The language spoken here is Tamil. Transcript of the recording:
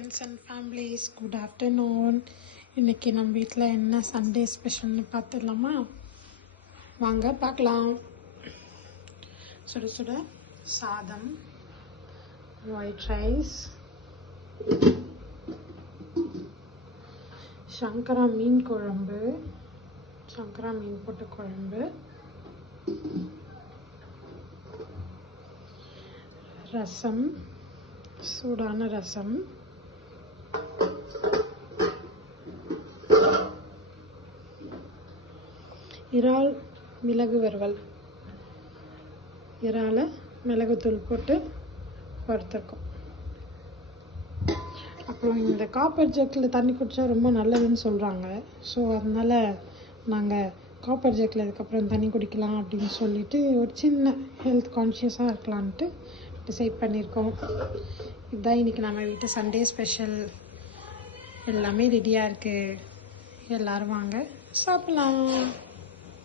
friends and families, good afternoon. இன்னைக்கு நம்ம வீட்டில் என்ன சண்டே ஸ்பெஷல்னு பார்த்துடலாமா? வாங்க பார்க்கலாம். சுட சுட சாதம், ஒயிட் ரைஸ், சங்கரா மீன் குழம்பு, சங்கரா மீன் போட்டு குழம்பு, ரசம், சூடான ரசம், இறால் மிளகு வறுவல், இறாலை மிளகுத்தூள் போட்டு வறுத்துருக்கோம். அப்புறம் இந்த காப்பர் ஜக்கில் தண்ணி குடித்தா ரொம்ப நல்லதுன்னு சொல்கிறாங்க. ஸோ அதனால் நாங்கள் காப்பர் ஜக்கில் இதுக்கப்புறம் தண்ணி குடிக்கலாம் அப்படின்னு சொல்லிட்டு ஒரு சின்ன ஹெல்த் கான்ஷியஸாக இருக்கலான்ட்டு டிசைட் பண்ணியிருக்கோம். இதுதான் இன்றைக்கி நம்ம வீட்டு சண்டே ஸ்பெஷல். எல்லாமே ரெடியாக இருக்குது. எல்லோரும் வாங்க சாப்பிட்லாம்.